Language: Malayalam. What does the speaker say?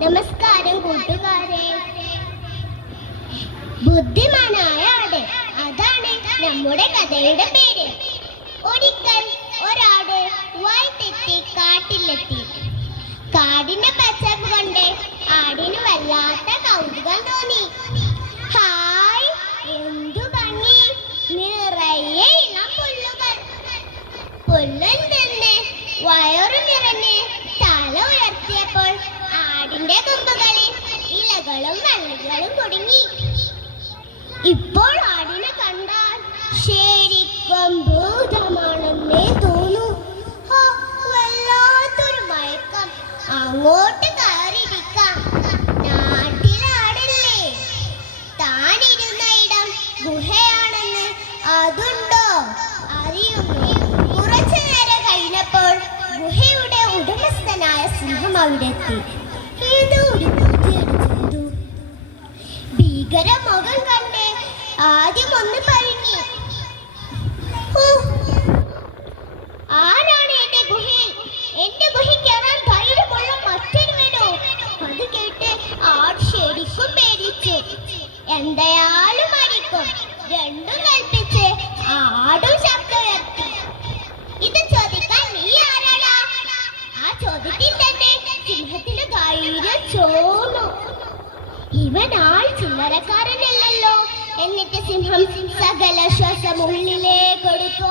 നമസ്കാരം കൂട്ടുകാരെ. ബുദ്ധിമാനായ ആട്, അതാണ് നമ്മുടെ കഥയുടെ പേര്. ഒരിക്കൽ ഒരാട് വഴി തെറ്റി കാട്ടിലെത്തി. കാടിന്റെ പച്ചപ്പ് കണ്ട് ആടിന് വല്ലാത്ത കൗതുകം തോന്നി. ഹായ്, എന്തു ഭംഗി! നിറയെ ഇളം പുല്ലുകൾ. പുല്ലും തിന്ന് വയറു നിറഞ്ഞ് തല ഉയർത്തിയപ്പോൾ ആടിന്റെ കൊമ്പുകളിൽ ഇലകളും വള്ളികളും കുടുങ്ങി. ഇപ്പോൾ ആടിനെ കണ്ടാൽ ശരിക്കും ഭൂതമാണെന്നേ തോന്നൂ. വല്ലാത്തൊരു മയക്കം. അങ്ങോട്ട് കയറിയിരിക്കാം. നാട്ടിലാടല്ലേ? താനിരുന്ന ഇടം ഗുഹയാണെന്ന് അതുണ്ടോ അറിയുന്നു. കുറച്ചു നേരം കഴിഞ്ഞപ്പോൾ ഗുഹയുടെ ഉടമസ്ഥനായ സിംഹം അവിടെ എത്തി. ഏതോ ഒരു ബുദ്ധിയെടുത്തു. ഭീകര മുഖം കണ്ട് ആദ്യം ഒന്ന് പരുങ്ങി. ആരാണ് എന്റെ ഗുഹയിൽ? എന്റെ ഗുഹയിൽ കയറാൻ ധൈര്യമുള്ള മറ്റൊരു വേണോ? അത് കേട്ട് ആട് ശരിക്കും പേടിച്ചു. എന്തായാലും മരിക്കും. രണ്ടും കൽപ്പിച്ച് ആടും ശബ്ദം ഉയർത്തി. ഇത് ചോദിക്കാൻ നീ ആരാടാ? ആ ചോദ്യത്തിൽ തന്നെ സിംഹത്തിന് ധൈര്യം ചോന്നു. ഇവൻ ആൾ ചില്ലറക്കാരനല്ലല്ലോ. എന്നിട്ട് സിംഹം സകല ശ്വാസം ഉള്ളിലേക്ക് കൊടുത്തു.